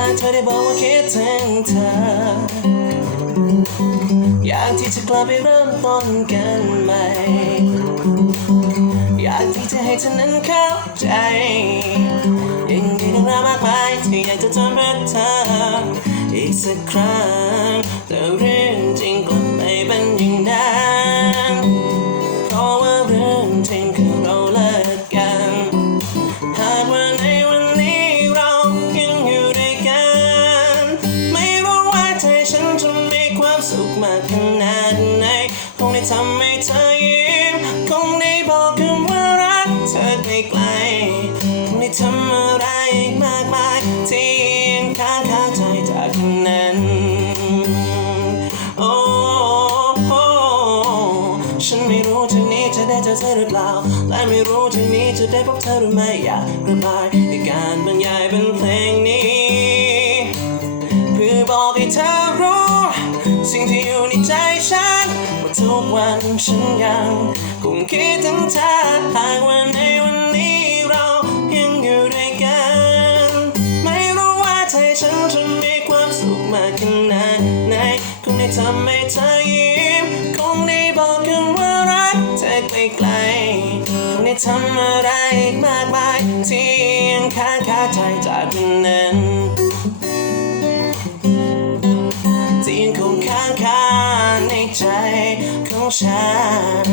อได้บอกว่าคิดถึงเธอ อยากที่จะกลับไปเริ่มต้นกันใหม่ อยากที่จะให้เธอนั้นเข้าใจยังมีเรื่องราวมากมายที่อยากจะทำเพื่อเธออีกสักครั้งเรื่อง งได้ทำให้เธอยิ้มคงได้บอกคำว่ารักเธอไกลคงได้ทำอะไรอีกมากมายที่ยังค้างคาใจจากนั้นโอ้โอ้ฉันไม่รู้จากนี้จะได้เจอเธอหรือเปล่าและไม่รู้จากนี้จะได้พบเธอหรือไม่อยากระบาย ที่อยู่ในใจฉันว่าทุกวันฉันยังคงคิดถึงเธอหากว่าในวันนี้เรายังอยู่ด้วยกัน ไม่รู้ว่าใจฉันจะมีความสุขมากขนาดไหนคงได้ทำให้เธอยิ้มคงได้บอกคำว่ารักเธอไกลๆคงได้ทำอะไรอีกมากมายที่ยังค้างคาใจจากวันนั้น sunshine.